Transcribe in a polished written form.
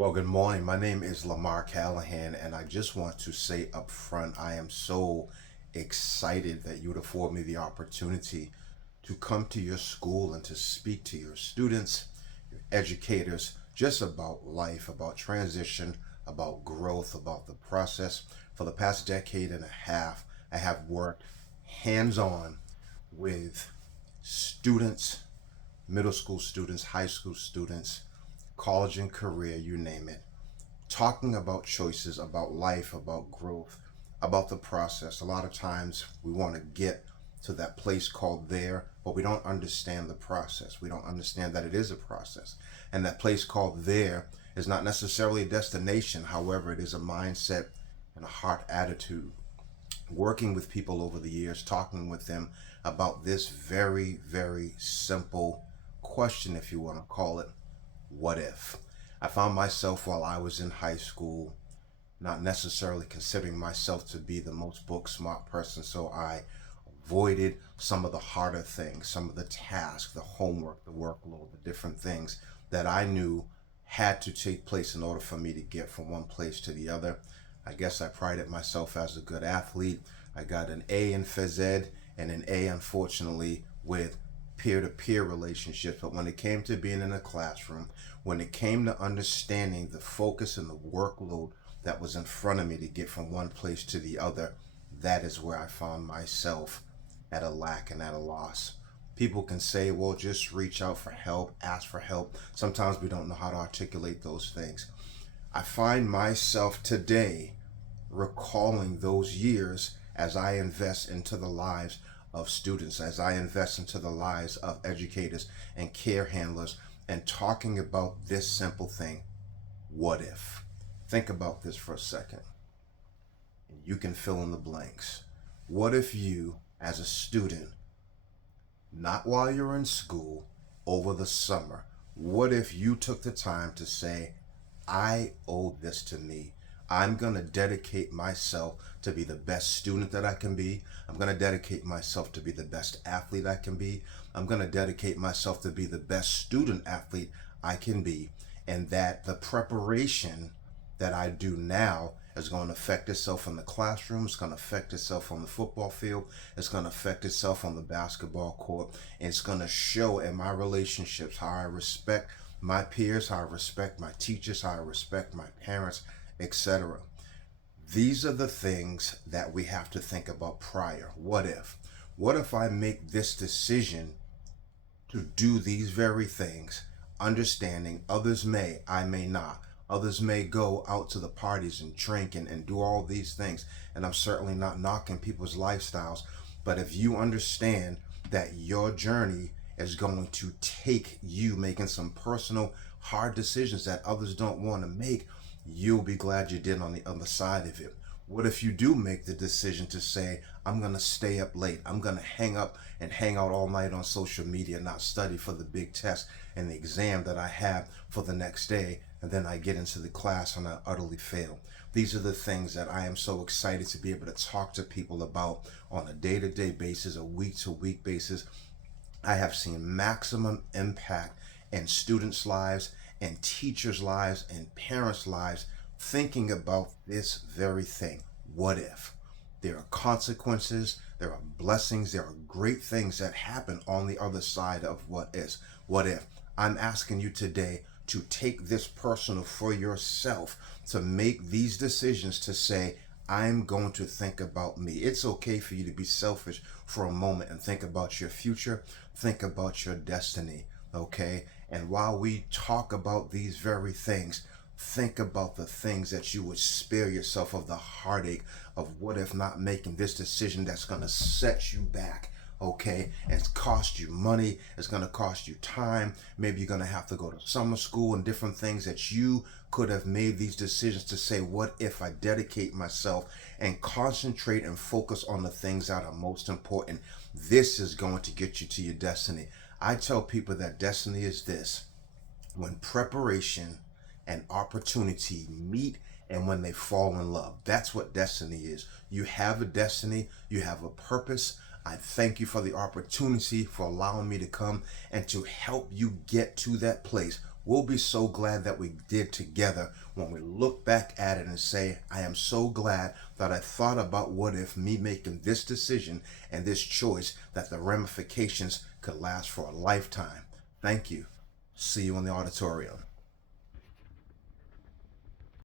Well, good morning. My name is Lamar Callahan, and I just want to say up front, I am so excited that you would afford me the opportunity to come to your school and to speak to your students, your educators, just about life, about transition, about growth, about the process. For the past decade and a half, I have worked hands on with students, middle school students, high school students, college and career, you name it, talking about choices, about life, about growth, about the process. A lot of times we want to get to that place called there, but we don't understand the process. We don't understand that it is a process. And that place called there is not necessarily a destination. However, it is a mindset and a heart attitude. Working with people over the years, talking with them about this very, very simple question, if you want to call it, what if? I found myself while I was in high school not necessarily considering myself to be the most book smart person, so I avoided some of the harder things, some of the tasks, the homework, the workload, the different things that I knew had to take place in order for me to get from one place to the other. I guess I prided myself as a good athlete. I got an A in phys ed and an A, unfortunately, with peer to peer relationships. But when it came to being in a classroom, when it came to understanding the focus and the workload that was in front of me to get from one place to the other, that is where I found myself at a lack and at a loss. People can say, well, just reach out for help, ask for help. Sometimes we don't know how to articulate those things. I find myself today recalling those years as I invest into the lives of students, as I invest into the lives of educators and care handlers, and talking about this simple thing, what if? Think about this for a second, and you can fill in the blanks. What if you, as a student, not while you're in school, over the summer, what if you took the time to say, I owe this to me? I'm going to dedicate myself to be the best student that I can be. I'm going to dedicate myself to be the best athlete I can be. I'm going to dedicate myself to be the best student athlete I can be. And that the preparation that I do now is going to affect itself in the classroom. It's going to affect itself on the football field. It's going to affect itself on the basketball court. And it's going to show in my relationships how I respect my peers, how I respect my teachers, how I respect my parents, etc. These are the things that we have to think about prior. What if? What if I make this decision to do these very things, understanding others may, I may not. Others may go out to the parties and drink and do all these things. And I'm certainly not knocking people's lifestyles. But if you understand that your journey is going to take you making some personal, hard decisions that others don't want to make, you'll be glad you did on the other side of it. What if you do make the decision to say, I'm going to stay up late. I'm going to hang up and hang out all night on social media, not study for the big test and the exam that I have for the next day. And then I get into the class and I utterly fail. These are the things that I am so excited to be able to talk to people about on a day to day basis, a week to week basis. I have seen maximum impact in students' lives and teachers' lives and parents' lives thinking about this very thing. What if? There are consequences, there are blessings, there are great things that happen on the other side of what is. What if? I'm asking you today to take this personal for yourself, to make these decisions to say, I'm going to think about me. It's okay for you to be selfish for a moment and think about your future, think about your destiny, okay? And while we talk about these very things, think about the things that you would spare yourself of the heartache of what if not making this decision that's going to set you back, okay? And it's cost you money, it's going to cost you time. Maybe you're going to have to go to summer school and different things that you could have made these decisions to say, what if I dedicate myself and concentrate and focus on the things that are most important? This is going to get you to your destiny. I tell people that destiny is this: when preparation and opportunity meet and when they fall in love. That's what destiny is. You have a destiny, you have a purpose. I thank you for the opportunity for allowing me to come and to help you get to that place. we'll be so glad that we did together when we look back at it and say, I am so glad that I thought about what if me making this decision and this choice, that the ramifications could last for a lifetime. Thank you. See you in the auditorium.